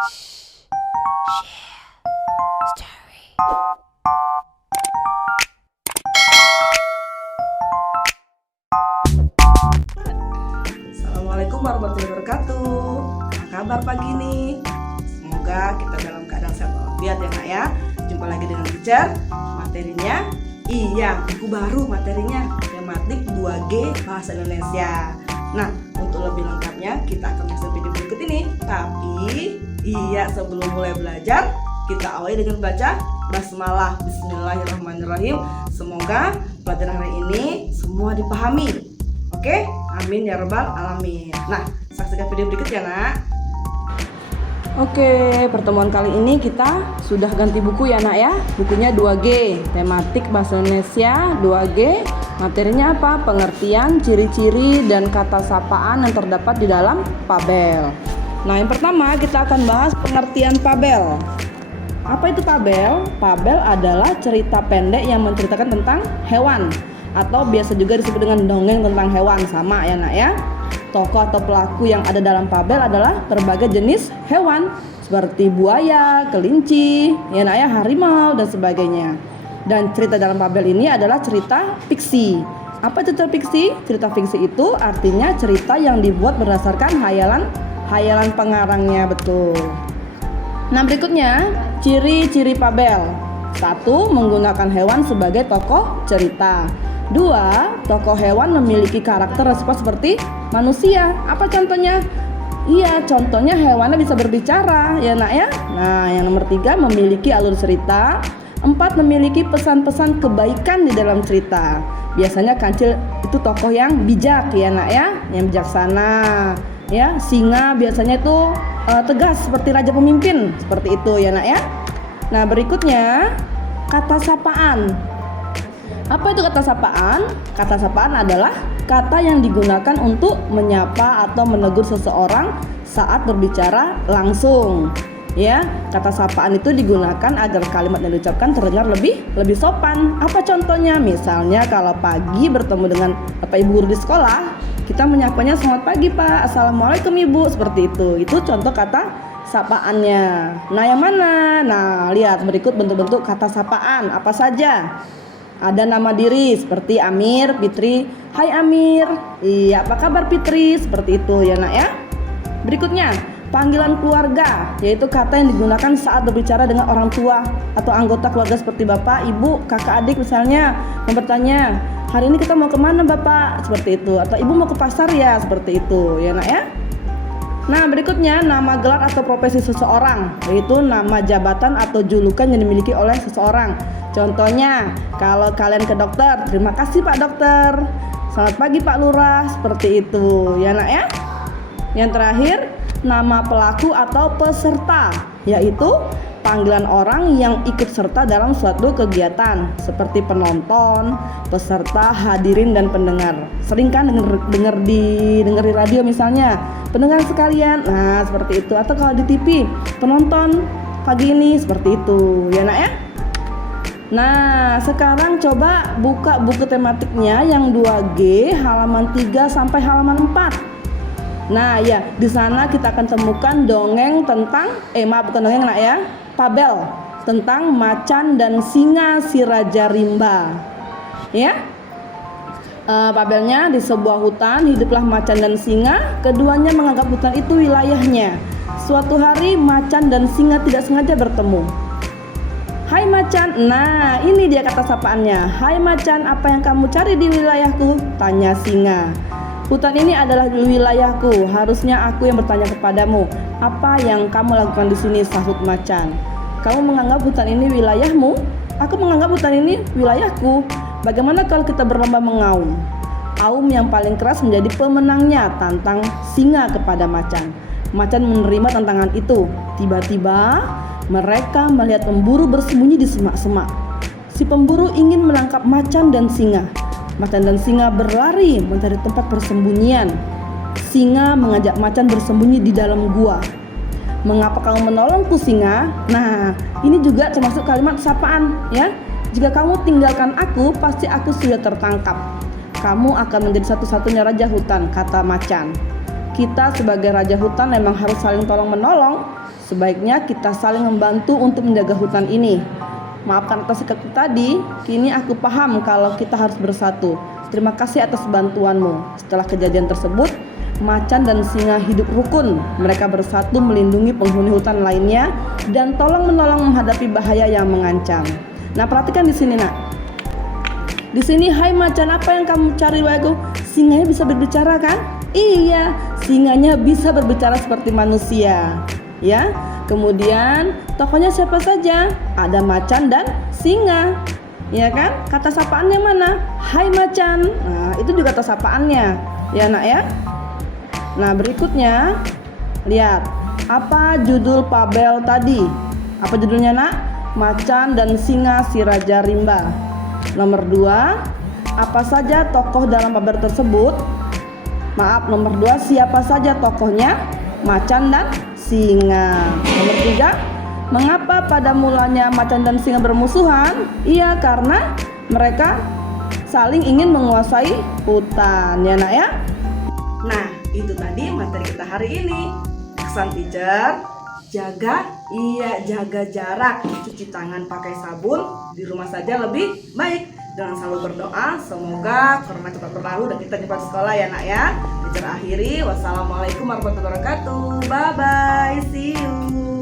Assalamualaikum warahmatullahi wabarakatuh. Apa kabar pagi ini? Semoga kita dalam keadaan sehat walafiat ya nak ya. Jumpa lagi dengan teacher. Materinya, buku baru materinya, tematik 2G Bahasa Indonesia. Nah, untuk lebih lengkapnya kita akan menonton video berikut ini. Tapi, sebelum mulai belajar, kita awali dengan baca basmalah. Bismillahirrahmanirrahim. Semoga pelajaran hari ini semua dipahami. Oke, amin ya rabbal alamin. Nah, saksikan video berikut ya nak. Oke, pertemuan kali ini kita sudah ganti buku ya nak ya. Bukunya 2G, tematik bahasa Indonesia 2G. Materinya apa? Pengertian, ciri-ciri, dan kata sapaan yang terdapat di dalam tabel. Nah, yang pertama kita akan bahas pengertian tabel. Apa itu tabel? Tabel adalah cerita pendek yang menceritakan tentang hewan, atau biasa juga disebut dengan dongeng tentang hewan, sama ya nak ya. Tokoh atau pelaku yang ada dalam tabel adalah berbagai jenis hewan seperti buaya, kelinci, ya nak ya, harimau dan sebagainya. Dan cerita dalam tabel ini adalah cerita fiksi. Apa itu cerita fiksi? Cerita fiksi itu artinya cerita yang dibuat berdasarkan hayalan pengarangnya, betul. Nah, berikutnya ciri-ciri tabel. 1. Menggunakan hewan sebagai tokoh cerita. 2. Tokoh hewan memiliki karakter respons seperti manusia. Apa contohnya? Contohnya hewannya bisa berbicara, ya nak ya. Nah, yang nomor 3, memiliki alur cerita. 4. Memiliki pesan-pesan kebaikan di dalam cerita. Biasanya kancil itu tokoh yang bijak, ya nak ya, yang bijaksana. Ya, singa biasanya itu tegas seperti raja pemimpin, seperti itu ya nak ya. Nah, berikutnya kata sapaan. Apa itu kata sapaan? Kata sapaan adalah kata yang digunakan untuk menyapa atau menegur seseorang saat berbicara langsung. Ya, kata sapaan itu digunakan agar kalimat yang diucapkan terdengar lebih sopan. Apa contohnya? Misalnya kalau pagi bertemu dengan Bapak Ibu guru di sekolah, kita menyapanya selamat pagi Pak, Assalamualaikum Ibu, seperti itu. Itu contoh kata sapaannya. Nah, yang mana? Nah, lihat berikut bentuk-bentuk kata sapaan apa saja. Ada nama diri seperti Amir, Fitri. Hai Amir. Apa kabar Fitri? Seperti itu ya nak ya. Berikutnya, panggilan keluarga, yaitu kata yang digunakan saat berbicara dengan orang tua atau anggota keluarga seperti bapak, ibu, kakak, adik misalnya, bertanya, hari ini kita mau kemana bapak? Seperti itu. Atau ibu mau ke pasar ya? Seperti itu ya nak ya. Nah, berikutnya nama gelar atau profesi seseorang, yaitu nama jabatan atau julukan yang dimiliki oleh seseorang. Contohnya, kalau kalian ke dokter, terima kasih Pak Dokter. Selamat pagi Pak Lurah, seperti itu ya nak ya. Yang terakhir, nama pelaku atau peserta, yaitu panggilan orang yang ikut serta dalam suatu kegiatan seperti penonton, peserta, hadirin, dan pendengar. Sering kan dengar di radio misalnya, pendengar sekalian, nah seperti itu. Atau kalau di TV, penonton pagi ini, seperti itu ya nak ya. Nah, sekarang coba buka buku tematiknya yang 2G halaman 3 sampai halaman 4. Nah, ya, di sana kita akan temukan dongeng tentang bukan dongeng nak ya, tabel tentang macan dan singa si Raja Rimba. Ya. Tabelnya, di sebuah hutan hiduplah macan dan singa, keduanya menganggap hutan itu wilayahnya. Suatu hari macan dan singa tidak sengaja bertemu. Hai macan, nah ini dia kata sapaannya. Hai macan, apa yang kamu cari di wilayahku? Tanya singa. Hutan ini adalah wilayahku, harusnya aku yang bertanya kepadamu. Apa yang kamu lakukan di sini? Sahut macan. Kamu menganggap hutan ini wilayahmu? Aku menganggap hutan ini wilayahku. Bagaimana kalau kita berlomba mengaum? Aum yang paling keras menjadi pemenangnya, tantang singa kepada macan. Macan menerima tantangan itu. Tiba-tiba mereka melihat pemburu bersembunyi di semak-semak. Si pemburu ingin menangkap macan dan singa. Macan dan singa berlari mencari tempat persembunyian. Singa mengajak macan bersembunyi di dalam gua. Mengapa kamu menolongku singa? Nah, ini juga termasuk kalimat sapaan ya. Jika kamu tinggalkan aku, pasti aku sudah tertangkap. Kamu akan menjadi satu-satunya raja hutan, kata macan. kita sebagai raja hutan memang harus saling tolong menolong. Sebaiknya kita saling membantu untuk menjaga hutan ini. Maafkan atas sikapku tadi, kini aku paham kalau kita harus bersatu. Terima kasih atas bantuanmu. Setelah kejadian tersebut, macan dan singa hidup rukun. Mereka bersatu melindungi penghuni hutan lainnya dan tolong-menolong menghadapi bahaya yang mengancam. Nah, perhatikan di sini, Nak. Di sini, hai macan, apa yang kamu cari, Wago? Singanya bisa berbicara, kan? Iya, singanya bisa berbicara seperti manusia. Ya, kemudian tokohnya siapa saja? Ada macan dan singa, ya kan? Kata sapaannya mana? Hai macan. Nah, itu juga kata sapaannya, ya Nak ya. Nah, berikutnya lihat apa judul Fabel tadi? Apa judulnya, Nak? Macan dan singa si Raja Rimba. Nomor 2, apa saja tokoh dalam Fabel tersebut? Maaf, nomor 2, siapa saja tokohnya? Macan dan singa. Nomor 3, mengapa pada mulanya macan dan singa bermusuhan? Iya, karena mereka saling ingin menguasai hutan, ya Nak ya. Nah, itu tadi materi kita hari ini. Pesan teacher, jaga jarak, cuci tangan pakai sabun, di rumah saja lebih baik. Jangan selalu berdoa, semoga corona cepat berlalu dan kita cepat sekolah ya Nak ya. Teacher akhiri, wassalamualaikum warahmatullahi wabarakatuh. Bye bye, see you.